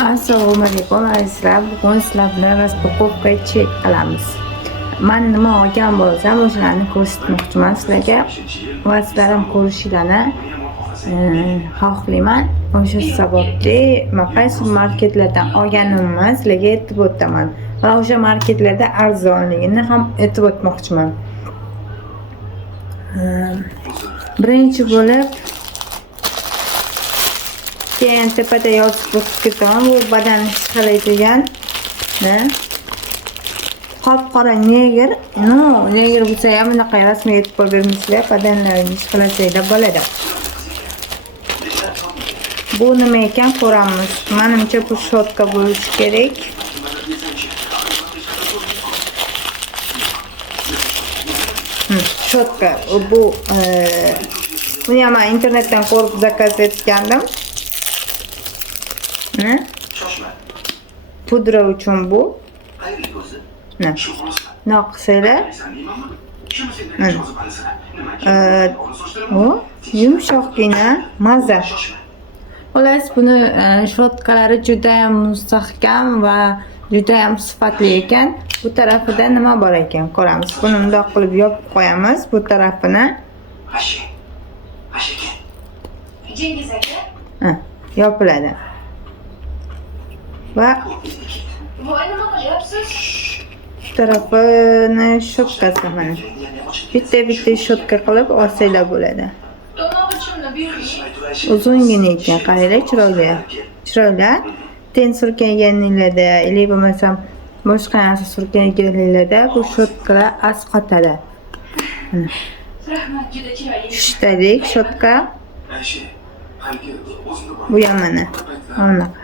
Assalomu alaykum azizlar. Bugun sizlar bilan raspakowka chek qilamiz. Men nima olgan bo'lsam, o'shalarni ko'rsatmoqchiman sizlarga. Va sizlar ham ko'rishinglarni xohlayman. O'sha sababli men qaysi marketlardan olganimni sizlarga aytib o'taman. Va o'sha marketlarda arzonligini ham aytib o'tmoqchiman. Birinchi bo'lib keyin tepada yozib o'tib ketaman. Bu badanni ishqalaydigan qop-qora negr. Negr bo'lsa ham bunaqa rasmiy e'tibor bermaysizlar, badanlaringizni ishqalasanglar bo'ladi. Bu nima ekan ko'ramiz. Menimcha bu shotka bo'lishi kerak. Shotka. Buni ham internetdan ko'rib zakaz etgandim. Pudra uchun bu. Noqislar. Bu yumshoqqina mazza. Xullas, buni shotkalari juda ham mustahkam va juda ham sifatli ekan. Bu tarafida nima bor ekan ko'ramiz. Buni bundoq qilib yopib qo'yamiz bu tarafini. Jengiz aka. Yopiladi. Va voy nima qilyapsiz? Tarafini shotkasi mana. Bitta shotka qilib olsanglar bo'ladi. Uzungina ekan, qaranglar, chiroyli. Ten surkanganinglarda, yoki bo'lmasam boshqa narsa surkanganinglarda bu shotkalar asqatadi. Rahmat, juda chiroyli. Shushtadik shotka. Bu ham mana. Anaqa.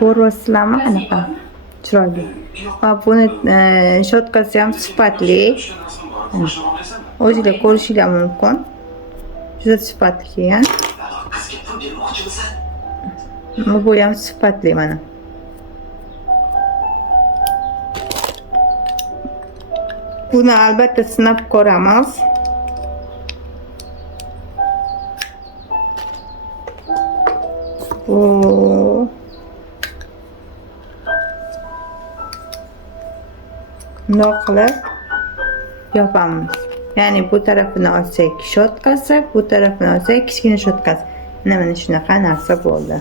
Ko'ryapsizlarmi qanaqa? Chiroyli. Va buni shotkasi ham sifatli. O'zingizlar ko'rishinglar mumkin. Juda sifatli ekan. Bu ham sifatli mana. Buni albatta sinab ko'ramiz. Bundoq qilib yopamiz. Ya'ni bu tarafini olsak shotkasi, bu tarafini olsak kichkina shotkasi. Mana shunaqa narsa bo'ldi.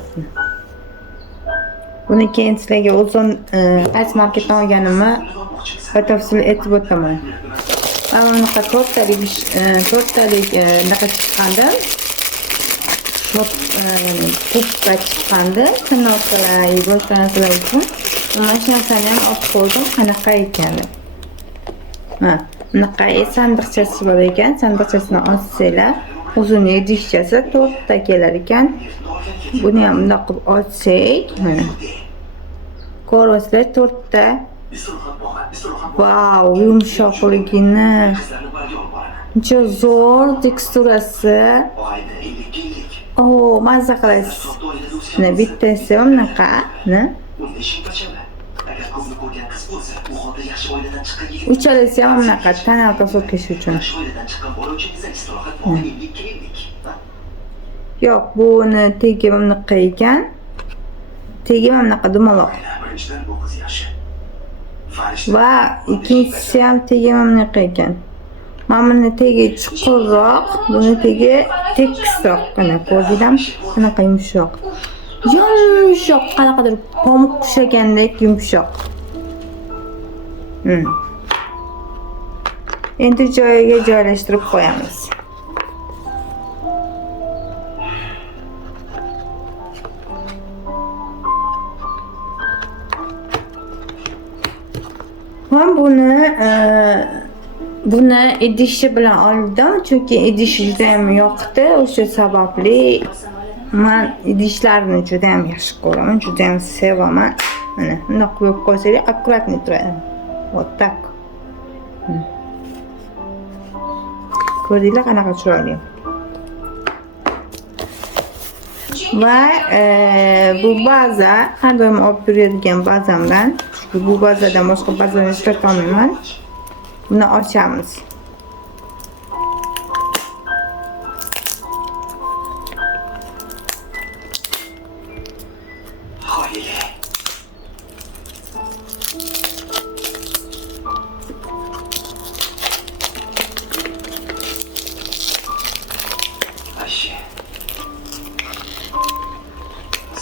Buni keyin sizlarga o'zim qaysi marketdan olganimni batafsil aytib o'taman. Mana bunaqa to'rttalik naqa chiqqandi. Kupka chiqqandi. Kanallar, boshqa narsalar uchun. Mana shu narsani ham olib qo'ydim, qanaqa ekan deb. Bunaqa sandiqchasi bor ekan. Sandiqchasini olsanglar, uzun idishchasi 4 ta kelar ekan. Buni ham bundoq qilib olsak, mana. Ko'ryapsizlar, 4 ta. Vau, yumshoqligini. Juda zo'r teksturasi. Mazza qilasiz. Bittasi bunaqa, uchalasi ham bunaqa tanalka so'kish uchun. Yo'q, buni tegi bunaqa ekan. Tegi bunaqa dumaloq. Va ikkinchisi ham tegi bunaqa ekan. Mana buni tegi chuqurroq, buni tegi tekisroq. Mana ko'rdingizmi? Qanaqa yumshoq. Yumshoq, qanaqadir pamuk qushagandek yumshoq. Endi joyiga joylashtirib qo'yamiz. Men buni idishi bilan oldim, chunki idish juda ham yoqdi. O'sha sababli men idishlarni juda ham yaxshi ko'raman, juda ham sevaman. Mana bunday qo'yib qo'ysangiz akkuratni turadi. Вот так. Ko'rdinglar qanaqa chiroyli. Va bu baza har doim olib yuradigan bazamdan. Chunki bu bazadan boshqa bazani ishlata olmayman. Buni ochamiz.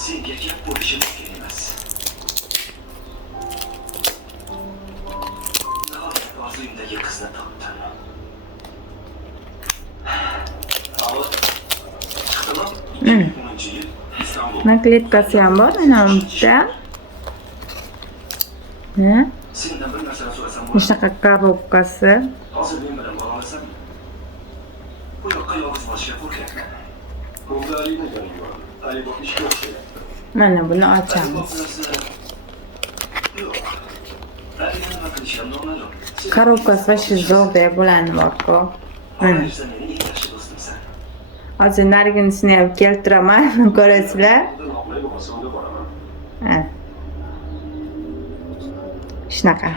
Senga bo'lishi mumkin emas. Nihoyat orzuyimdagi qizni topdim. Nakletkasi ham bor mana bunda. Sendan bir narsani so'rasam Shunaqa korobkasi. hozir men bilan bora olasanmi? Bu yoqqa yolg'iz borishga qo'rqyapman. Bunda Alini bor. Ali bor ishga o'xshayapti. Mana buni ochamiz. Yo'q. Ali nima qilishim noma'lum. Korobkasi vashi zo'rda bo'lani bor-ku. Mana. Sen mening eng yaxshi do'stimsan. Hozir nariginisini ham keltiraman, ko'rasizlar. Ha. Shunaqa.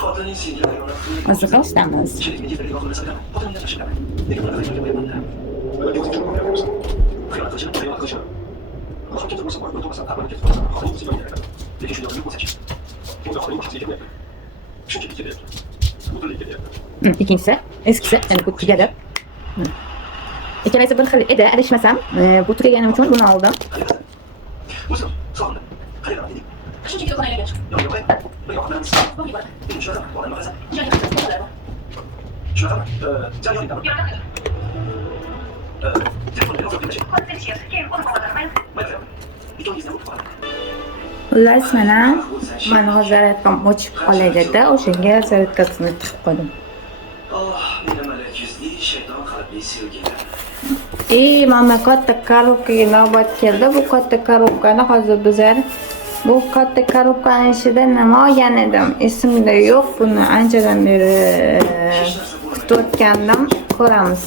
Xotining senga xiyonat qildi. Hozir boshlamiz. Xotinimga tashlayman. Nega buni qilmayapman? Xiyonat qilishim. Ikkinchisi, eskisi, ya'ni bu tugadi. Ikkalasi bir xil edi, adashmasam, bu tugagani uchun buni oldim. O'zim, sog'indim. Qayerdan dedik? Shunchaki do'konlarga chiq. Yo'q, yo'q. Bo'g'ib bor. Shunaqa, bolam qilsa. Joyga chiq. Shunaqa. Jarayoningdami? Telefonda yo'q deb Xullas mana hozir aytdim ochib qolay dedi, o'shanga zaryadkasini tiqib qo'ydim. Meni malak yuzli, shayton qalbli sevgilim. Mana katta korobkaga navbat keldi. Bu katta korobkani hozir bizlar bu katta korobkaning ichida nima olgan edim? Esimda yo'q. Buni anchadan beri kutayotgandim. Ko'ramiz.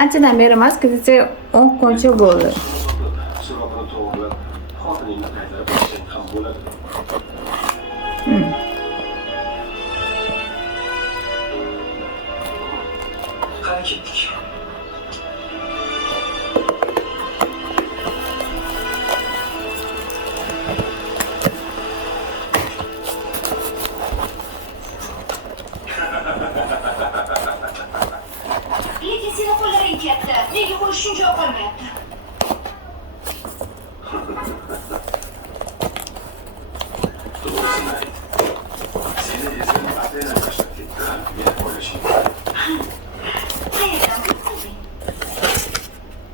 Anchadan beri emas, kuzatsa 10 kuncha bo'ldi. So'rovini to'g'rilab, xotiningni qaytarib olsang ham bo'ladi. Qani ketdik. Lekin seni qo'llaring katta. Nega buni shuncha qolmayapti? To'g'risini ayt. Seni ezib atayna tashlab ketdi. Men qo'yishim. Qayerdan bilding?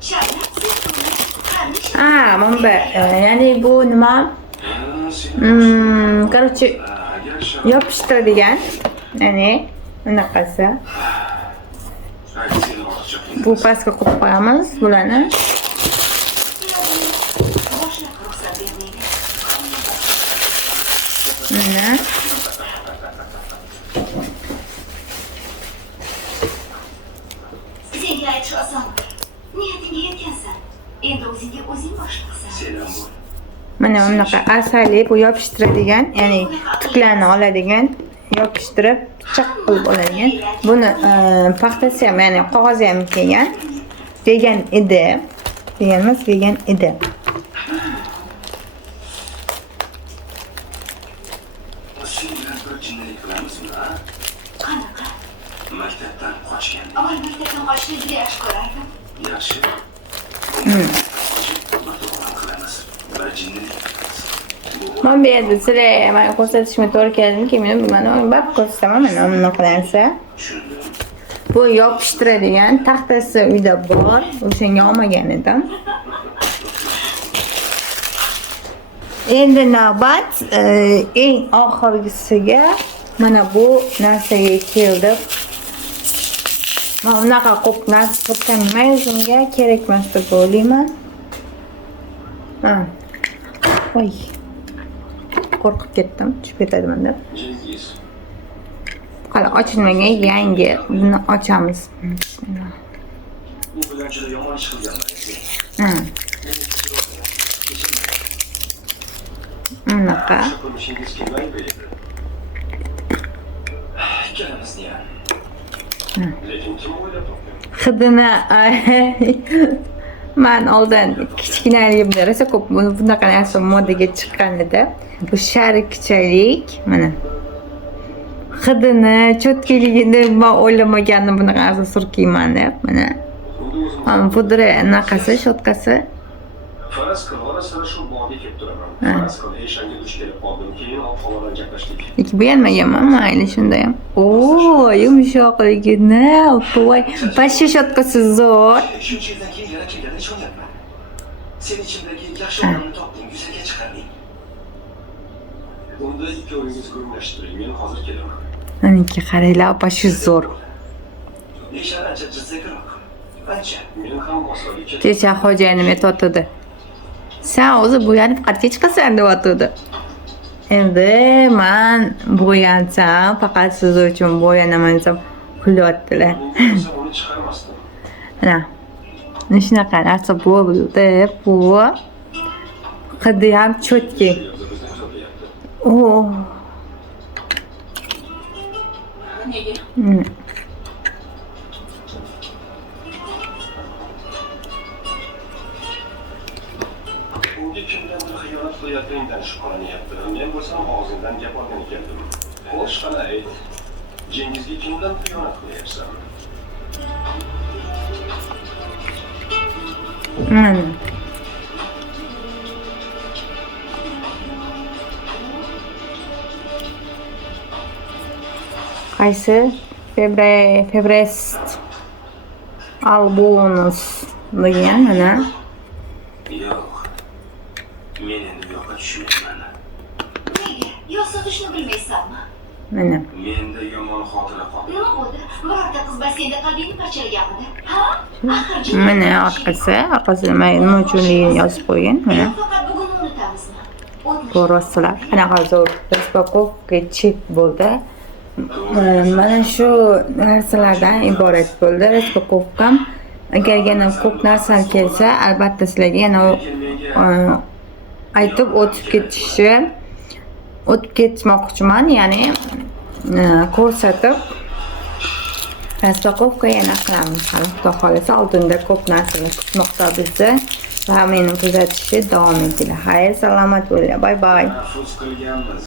Sharna, siz Mana ya'ni bu nima? Короче, yopishtiradigan, ya'ni bunaqasi. Bu pastga qo'yib qo'yamiz bularni. boshliq ruxsat bermaydi. Mana. Senga aytish oson. Niyatingga yetgansan. Endi o'zingga o'zing boshliqsan. Selam bu. Mana bunaqa asali bu yopishtiradigan, ya'ni tuklarni oladigan, yopishtirib chiq qilib oladigan. Buni paxtasi ham, ya'ni qog'ozi ham kelgan. Degan edi. Deganimiz degan edi. Senlar bir jinnilik qilamizmi, ha? Qanaqa? Maktabdan qochgan. Avval maktabdan qochishni juda yaxshi ko'rardim. Yaxshi. Qilamiz. Bir jinnilik. Men bu yerda sizlarga mana ko'rsatishga to'g'ri keldimki, men bilmadim, bak ko'rsataman mana bunaqa narsa. Tushundim. Bu yopishtiradigan taxtasi uyda bor, o'shanga olmagan edim. Endi navbat eng oxirgisiga mana bu narsaga keldik. Mana bunaqa ko'p narsa qilganman, o'zimga kerak emas deb o'ylayman. Voy. Qo'rqib ketdim, tushib ketadiman deb. Jingiz. Hali ochilmagan yangi. Buni ochamiz. Bu bilan juda yomon ish qilganman. Bunaqa. Qilmishingiz kelmaydi edi. Ikkalamizni ham. Lekin kim o'ylab topgan? Hidini men oldin kichkinaligimda rosa ko'p bunaqa narsa modaga chiqqan edi. Bu sharikchalik, mana. Hidini, cho'tkiligini men o'ylamagandim bunaqa narsa surkiyman deb, mana. Mana pudra anaqasi, shotkasi. Faraz qil, ora-sira shu bog'ga kelib turaman. Faraz qil, Eshanga duch kelib qoldim, keyin ob-havodan gaplashdik. Ikki beğenmeganman mayli shunda ham. Oo, yumshoqligini, voy, pashsha shotkasi zo'r. Shuncha yildan keyin yana kelganda ishonyapman. Sen ichimdagi yaxshi odamni topding, yuzaga chiqarding. Unda ikkovingiz gurunglashtiring, men hozir kelaman. Meniki qaranglar, pashsha zo'r. Eshar ancha jizzakroq. Ancha. Men ham osonga ketdim. Kecha xo'jayinim aytayotdi. Sen o'zi bo'yanib qayerga chiqasan deyotdi. Endi men bo'yansam, faqat siz uchun bo'yanaman desam kulyaptilar. Uni chiqarmasdim. Mana. Shunaqa narsa bo'ldi, bu. Hidi ham cho'tki. Oo. Nega? Unga kimdandir xiyonat qilayotganidan shubhalanyapti. Men bo'lsam og'zingdan gap olgan ekandim. Xo'sh, qani ayt. Jengizga kimdan xiyonat qilyapsan? Mana. Qaysi? Febrest albonus degan mana. Yo'q. Men endi bu yoqqa tushmayman. Nega? Yo sotishni bilmaysanmi? Mana. Menda yomon xotira qoldi. Nima bo'ldi? Birorta qiz basseynda qalbingni parchalaganmidi? Ha? Axir Mana orqasida nima uchunligini yozib qo'ygan. Mana. Faqat bugun unutamizmi? Ko'rasizlar. Qanaqa zo'r raspakovka chip bo'ldi. Mana shu narsalardan iborat bo'ldi raspakovkam. Agar yana ko'p narsa kelsa, albatta sizlarga yana aytib o'tib ketmoqchiman, ya'ni ko'rsatib raspakovka yana qilamiz. Xudo xolasa oldinda ko'p narsalar kutmoqda bizni va meni kuzatishni davom etinglar. Xayr, salomat bo'linglar. Bay bay. Afsus qilganmiz.